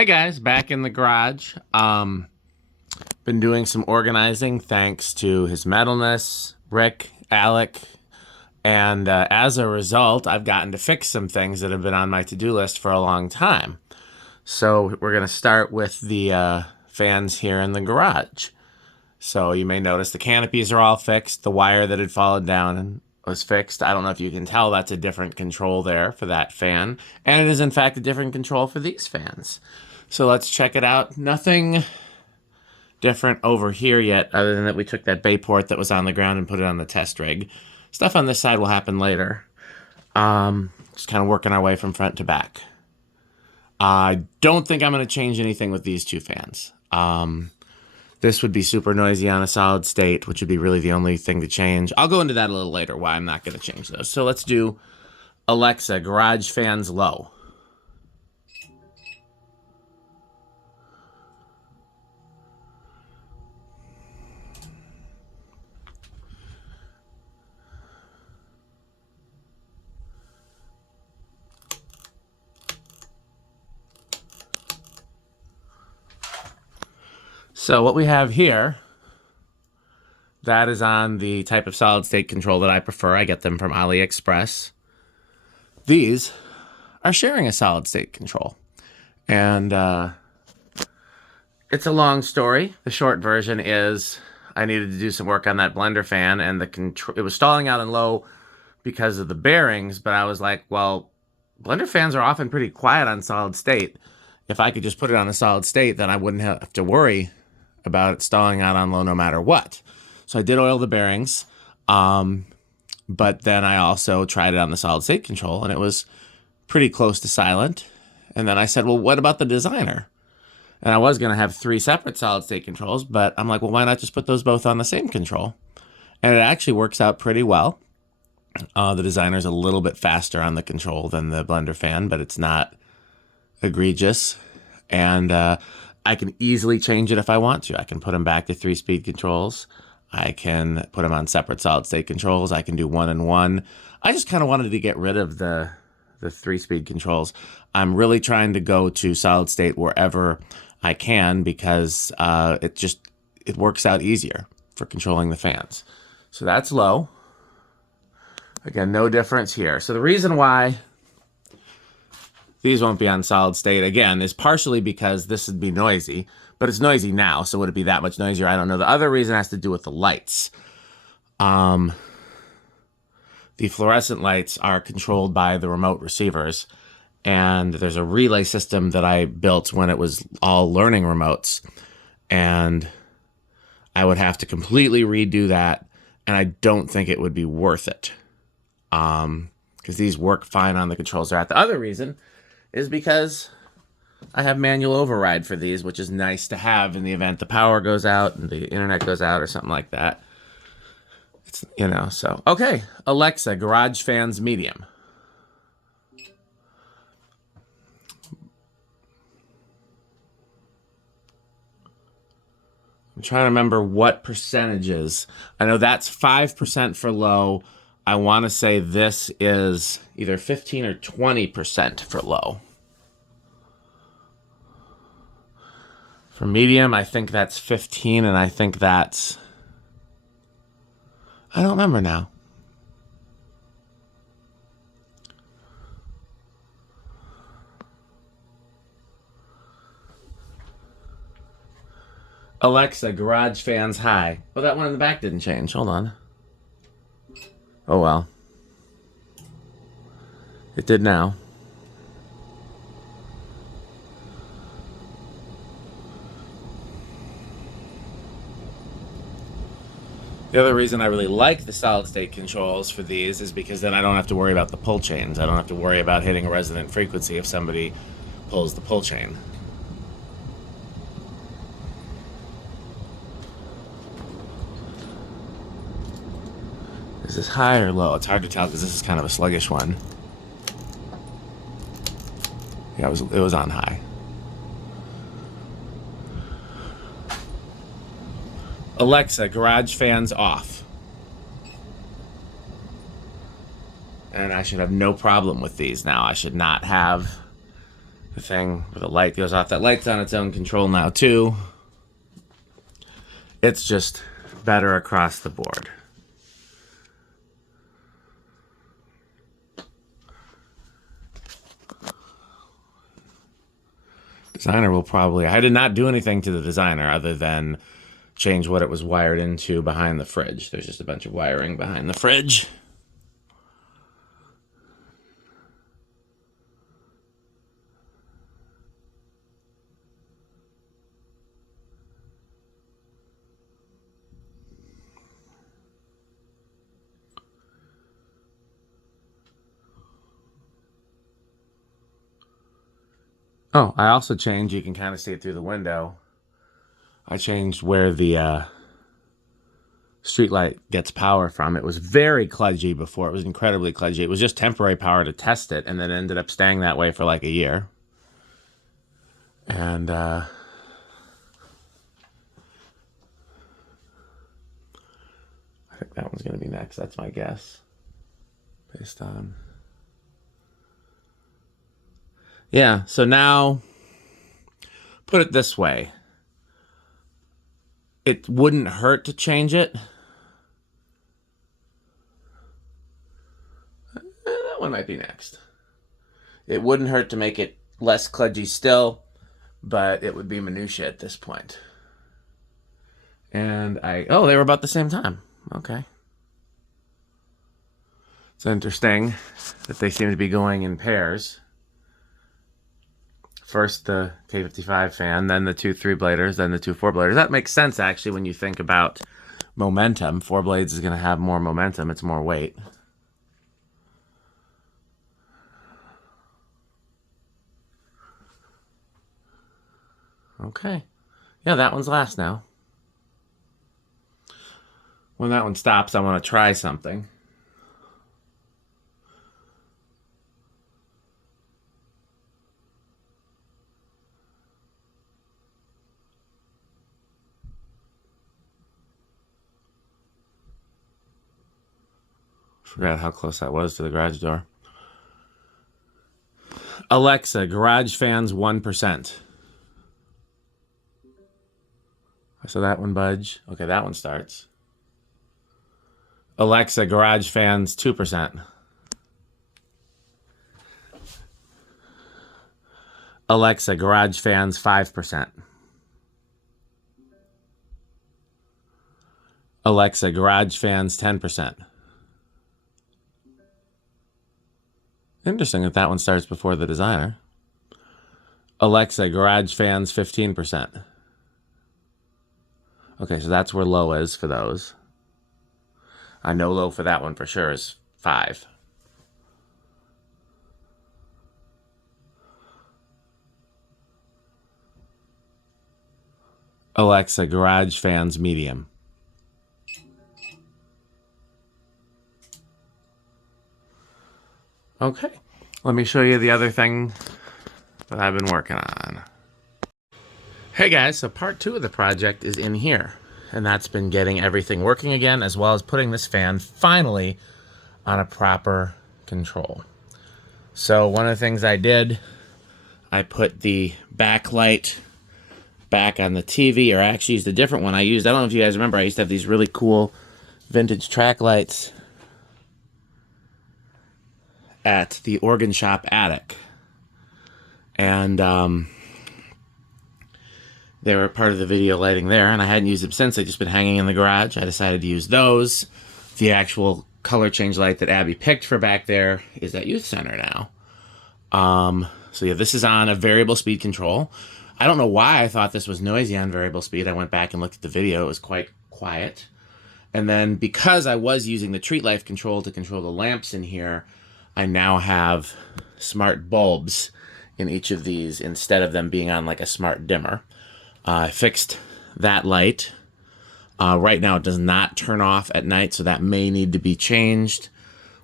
Hey guys, back in the garage. Been doing some organizing thanks to his metalness, Rick, Alec, and as a result, I've gotten to fix some things that have been on my to-do list for a long time. So we're going to start with the fans here in the garage. So you may notice the canopies are all fixed. The wire that had fallen down was fixed. I don't know if you can tell that's a different control there for that fan. And it is in fact a different control for these fans. So let's check it out. Nothing different over here yet, other than that we took that bay port that was on the ground and put it on the test rig. Stuff on this side will happen later. Just kind of working our way from front to back. I don't think I'm going to change anything with these two fans. This would be super noisy on a solid state, which would be really the only thing to change. I'll go into that a little later, why I'm not going to change those. So let's do Alexa, garage fans low. So what we have here, that is on the type of solid state control that I prefer. I get them from AliExpress. These are sharing a solid state control. And it's a long story. The short version is I needed to do some work on that Blenderfan, and it was stalling out in low because of the bearings, but I was like, well, Blenderfans are often pretty quiet on solid state. If I could just put it on a solid state, then I wouldn't have to worry about it stalling out on low no matter what. So I did oil the bearings, but then I also tried it on the solid state control, and it was pretty close to silent. And then I said, well, what about the designer? And I was going to have 3 separate solid state controls, but I'm like, well, why not just put those both on the same control? And it actually works out pretty well. The designer's a little bit faster on the control than the Blenderfan, but it's not egregious. And I can easily change it if I want to. I can put them back to 3-speed controls. I can put them on separate solid state controls. I can do 1 and 1. I just kind of wanted to get rid of the 3-speed controls. I'm really trying to go to solid state wherever I can because it works out easier for controlling the fans. So that's low. Again, no difference here. So the reason why these won't be on solid state, again, is partially because this would be noisy, but it's noisy now, so would it be that much noisier? I don't know. The other reason has to do with the lights. The fluorescent lights are controlled by the remote receivers, and there's a relay system that I built when it was all learning remotes, and I would have to completely redo that, and I don't think it would be worth it, because these work fine on the controls they're at. The other reason is because I have manual override for these, which is nice to have in the event the power goes out and the internet goes out or something like that. It's, so. Okay, Alexa, garage fans medium. I'm trying to remember what percentages. I know that's 5% for low. I want to say this is either 15 or 20% for low. For medium, I think that's 15, and I think that's... I don't remember now. Alexa, garage fans high. Oh, that one in the back didn't change. Hold on. Oh, well. It did now. The other reason I really like the solid state controls for these is because then I don't have to worry about the pull chains. I don't have to worry about hitting a resonant frequency if somebody pulls the pull chain. Is this high or low? It's hard to tell because this is kind of a sluggish one. Yeah, it was on high. Alexa, garage fans off. And I should have no problem with these now. I should not have the thing where the light goes off. That light's on its own control now too. It's just better across the board. Designer will probably... I did not do anything to the designer other than change what it was wired into behind the fridge. There's just a bunch of wiring behind the fridge. Oh, I also changed, you can kind of see it through the window, I changed where the street light gets power from. It was very kludgy before. It was incredibly kludgy. It was just temporary power to test it, and then ended up staying that way for like a year. And I think that one's going to be next. That's my guess. Based on... Yeah, so now, put it this way. It wouldn't hurt to change it. That one might be next. It wouldn't hurt to make it less kludgy still, but it would be minutia at this point. And oh, they were about the same time. Okay. It's interesting that they seem to be going in pairs. First the K55 fan, then the two 3-bladers, then the two 4-bladers. That makes sense, actually, when you think about momentum. 4 blades is going to have more momentum. It's more weight. Okay. Yeah, that one's last now. When that one stops, I want to try something. Forgot how close that was to the garage door. Alexa, garage fans 1%. So that one budge. Okay, that one starts. Alexa, garage fans 2%. Alexa, garage fans 5%. Alexa, garage fans 10%. Interesting that that one starts before the designer. Alexa, garage fans 15%. Okay, so that's where low is for those. I know low for that one for sure is 5. Alexa, garage fans medium. Okay, let me show you the other thing that I've been working on. Hey guys, so part 2 of the project is in here, and that's been getting everything working again, as well as putting this fan finally on a proper control. So one of the things I did, I put the backlight back on the TV, or I actually used a different one. I don't know if you guys remember, I used to have these really cool vintage track lights at the organ shop attic, and they were part of the video lighting there, and I hadn't used them since. They've just been hanging in the garage. I decided to use those. The actual color change light that Abby picked for back there is at Youth Center now. So yeah, this is on a variable speed control. I don't know why I thought this was noisy on variable speed. I went back and looked at the video. It was quite quiet. And then because I was using the Treat Life control to control the lamps in here, I now have smart bulbs in each of these instead of them being on like a smart dimmer. I fixed that light. Right now it does not turn off at night, so that may need to be changed.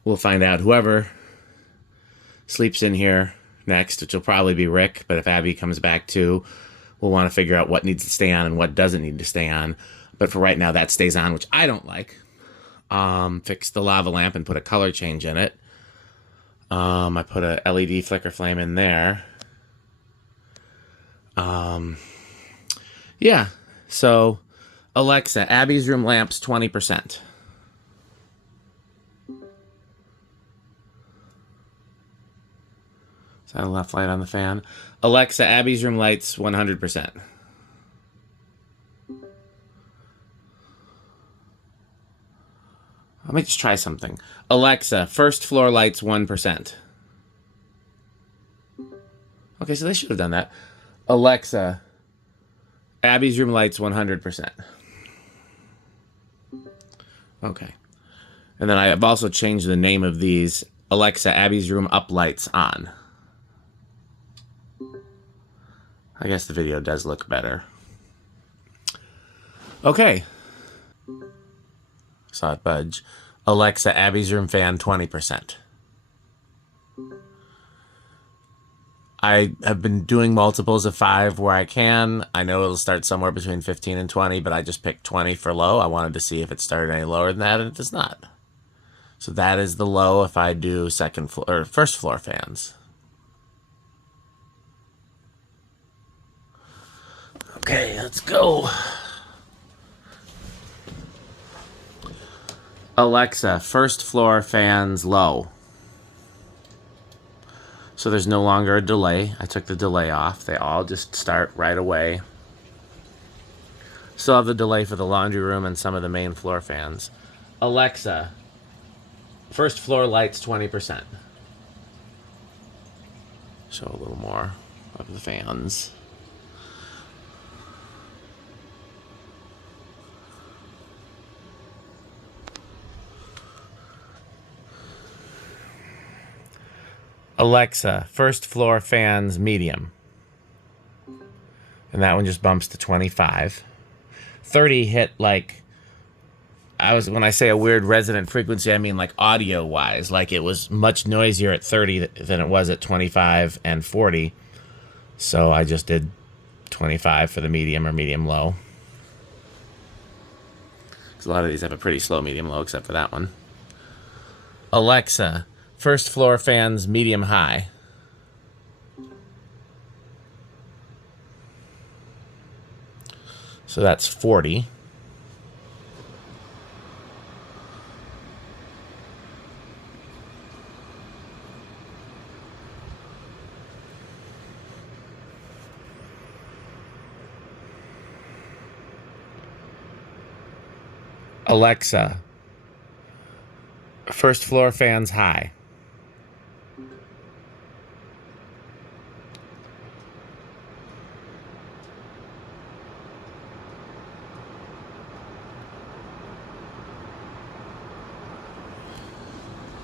We'll find out. Whoever sleeps in here next, which will probably be Rick, but if Abby comes back too, we'll want to figure out what needs to stay on and what doesn't need to stay on. But for right now, that stays on, which I don't like. Fixed the lava lamp and put a color change in it. I put a LED flicker flame in there. Yeah. So, Alexa, Abby's room lamps 20%. Is that a left light on the fan? Alexa, Abby's room lights 100%. Let me just try something. Alexa, first floor lights 1%. Okay, so they should have done that. Alexa, Abby's room lights 100%. Okay. And then I have also changed the name of these. Alexa, Abby's room up lights on. I guess the video does look better. Okay. Saw it budge. Alexa, Abby's room fan 20%. I have been doing multiples of 5 where I can. I know it'll start somewhere between 15 and 20, but I just picked 20 for low. I wanted to see if it started any lower than that, and it does not. So that is the low if I do second floor or first floor fans. Okay, let's go. Alexa, first floor fans low. So there's no longer a delay. I took the delay off. They all just start right away. Still have the delay for the laundry room and some of the main floor fans. Alexa, first floor lights 20%. Show a little more of the fans. Alexa, first floor fans medium. And that one just bumps to 25. 30 hit like, when I say a weird resonant frequency, I mean like audio wise, like it was much noisier at 30 than it was at 25 and 40. So I just did 25 for the medium or medium low. Because a lot of these have a pretty slow medium low except for that one. Alexa, first floor fans medium high. So that's 40. Alexa, first floor fans high.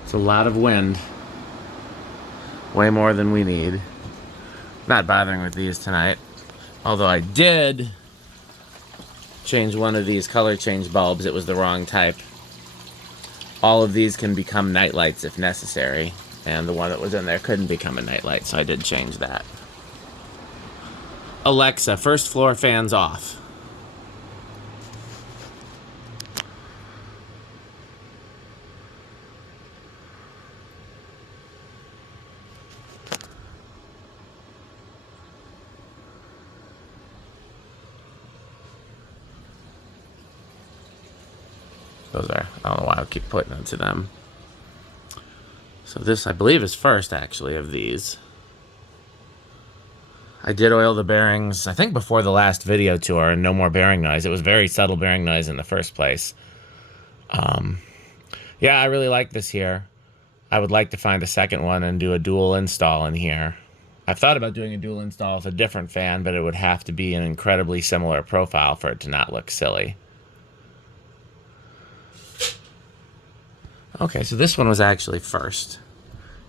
It's a lot of wind. Way more than we need. Not bothering with these tonight. Although I did change one of these color change bulbs. It was the wrong type. All of these can become night lights if necessary. And the one that was in there couldn't become a night light, so I did change that. Alexa, first floor fans off. Those are, I don't know why I keep putting it to them. So this, I believe, is first, actually, of these. I did oil the bearings, I think, before the last video tour, and no more bearing noise. It was very subtle bearing noise in the first place. Yeah, I really like this here. I would like to find a second one and do a dual install in here. I've thought about doing a dual install with a different fan, but it would have to be an incredibly similar profile for it to not look silly. Okay, so this one was actually first.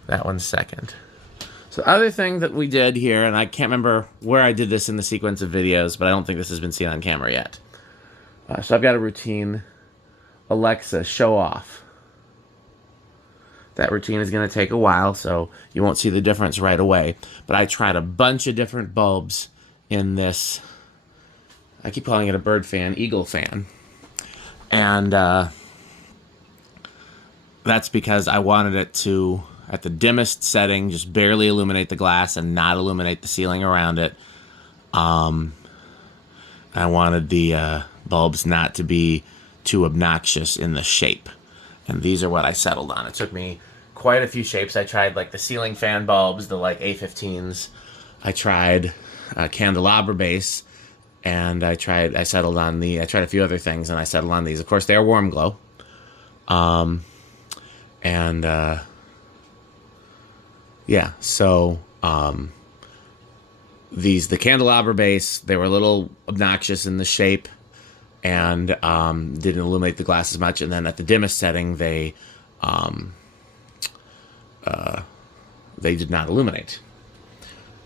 That one's second. So other thing that we did here, and I can't remember where I did this in the sequence of videos, but I don't think this has been seen on camera yet. So I've got a routine. Alexa, show off. That routine is going to take a while, so you won't see the difference right away. But I tried a bunch of different bulbs in this. I keep calling it a bird fan, eagle fan. And that's because I wanted it to, at the dimmest setting, just barely illuminate the glass and not illuminate the ceiling around it. I wanted the bulbs not to be too obnoxious in the shape. And these are what I settled on. It took me quite a few shapes. I tried like the ceiling fan bulbs, the like A15s. I tried a candelabra base, and I tried a few other things, and I settled on these. Of course, they're warm glow. Yeah, so the candelabra base, they were a little obnoxious in the shape, and didn't illuminate the glass as much. And then at the dimmest setting, they did not illuminate.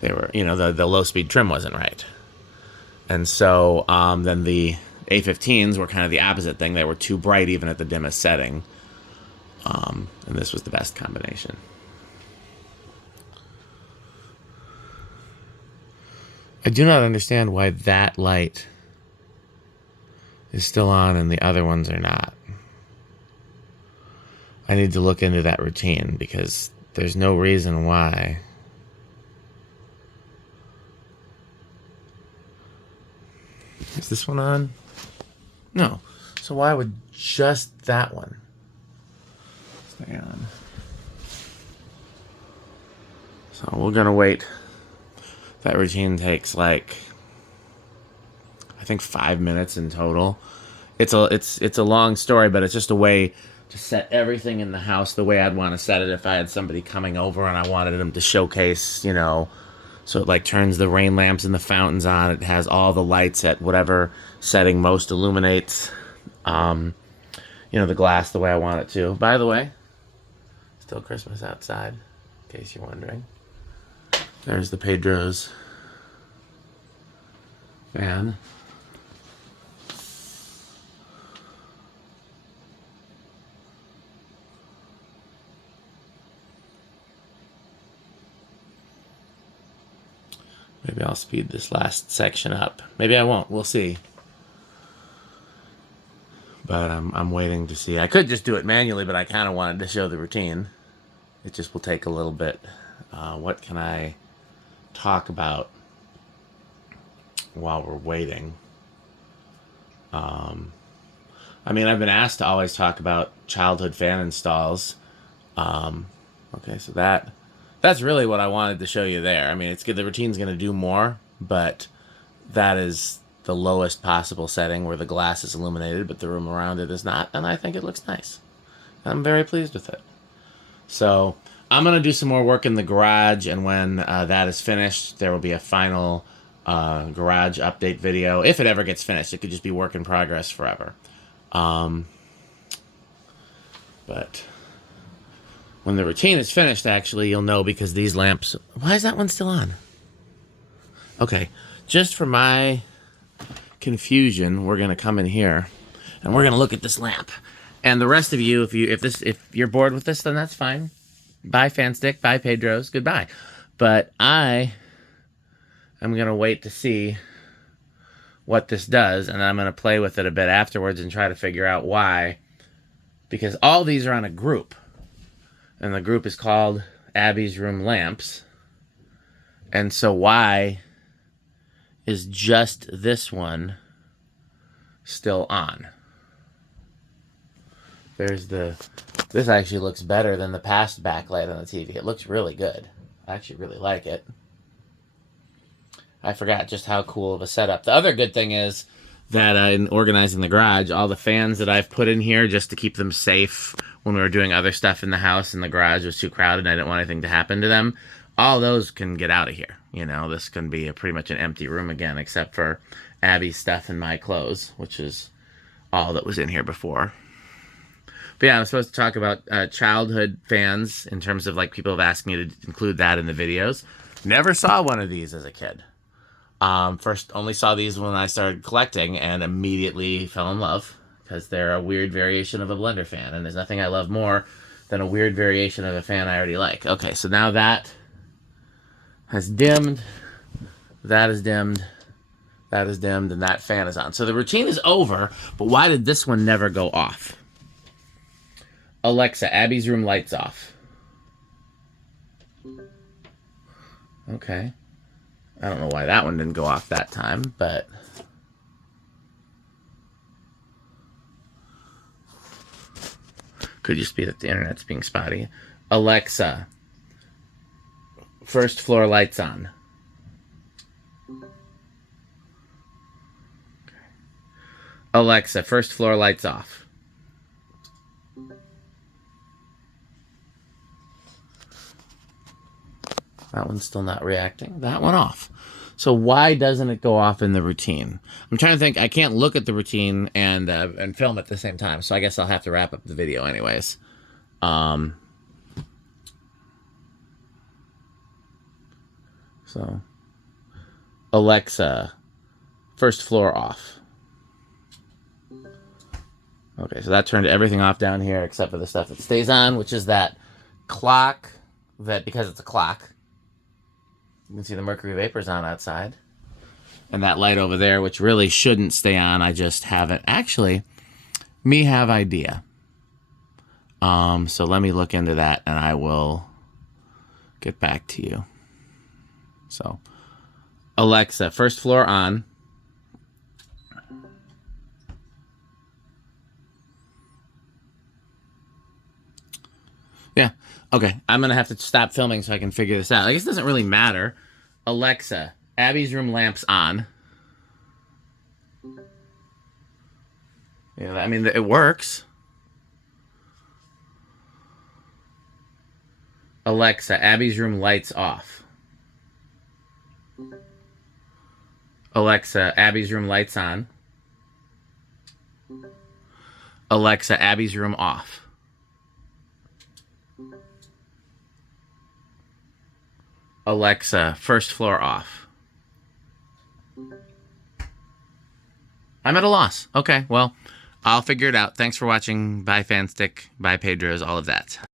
They were, the low speed trim wasn't right. And so then the A15s were kind of the opposite thing. They were too bright even at the dimmest setting. And this was the best combination. I do not understand why that light is still on and the other ones are not. I need to look into that routine because there's no reason why. Is this one on? No. So why would just that one stay on? So we're gonna wait. That routine takes like, I think 5 minutes in total. It's a long story, but it's just a way to set everything in the house the way I'd want to set it if I had somebody coming over and I wanted them to showcase, so it like turns the rain lamps and the fountains on. It has all the lights at whatever setting most illuminates, the glass the way I want it to. By the way, still Christmas outside, in case you're wondering. There's the Pedro's fan. Maybe I'll speed this last section up. Maybe I won't. We'll see. But I'm waiting to see. I could just do it manually, but I kind of wanted to show the routine. It just will take a little bit. What can I talk about while we're waiting? I've been asked to always talk about childhood fan installs. Okay, so that's really what I wanted to show you there. It's good. The routine's going to do more, but that is the lowest possible setting where the glass is illuminated, but the room around it is not, and I think it looks nice. I'm very pleased with it. So I'm going to do some more work in the garage, and when that is finished, there will be a final garage update video. If it ever gets finished, it could just be work in progress forever. But when the routine is finished, actually, you'll know because these lamps... Why is that one still on? Okay, just for my confusion, we're going to come in here, and we're going to look at this lamp. And the rest of you, if you're bored with this, then that's fine. Bye, Fanstick. Bye, Pedro's. Goodbye. But I am going to wait to see what this does, and I'm going to play with it a bit afterwards and try to figure out why. Because all these are on a group. And the group is called Abby's Room Lamps. And so why is just this one still on? This actually looks better than the past backlight on the TV. It looks really good. I actually really like it. I forgot just how cool of a setup. The other good thing is that in organizing the garage, all the fans that I've put in here just to keep them safe when we were doing other stuff in the house and the garage was too crowded and I didn't want anything to happen to them, all those can get out of here. This can be pretty much an empty room again, except for Abby's stuff and my clothes, which is all that was in here before. But yeah, I'm supposed to talk about childhood fans in terms of like people have asked me to include that in the videos. Never saw one of these as a kid. First only saw these when I started collecting and immediately fell in love because they're a weird variation of a Blenderfan, and there's nothing I love more than a weird variation of a fan I already like. Okay, so now that has dimmed, that is dimmed, that is dimmed, and that fan is on. So the routine is over, but why did this one never go off? Alexa, Abby's room lights off. Okay. I don't know why that one didn't go off that time, but could just be that the internet's being spotty. Alexa, first floor lights on. Alexa, first floor lights off. That one's still not reacting. That one off. So why doesn't it go off in the routine? I'm trying to think. I can't look at the routine and film at the same time. So I guess I'll have to wrap up the video anyways. So Alexa, first floor off. Okay, so that turned everything off down here except for the stuff that stays on, which is that clock that, because it's a clock, you can see the mercury vapors on outside. And that light over there, which really shouldn't stay on. I just haven't. Actually, me have idea. So let me look into that and I will get back to you. So, Alexa, first floor on. Yeah. Okay. I'm going to have to stop filming so I can figure this out. I guess it doesn't really matter. Alexa, Abby's room lamps on. Yeah, I mean, it works. Alexa, Abby's room lights off. Alexa, Abby's room lights on. Alexa, Abby's room off. Alexa, first floor off. I'm at a loss. Okay, well, I'll figure it out. Thanks for watching. Bye, Fanstick. Bye, Pedros. All of that.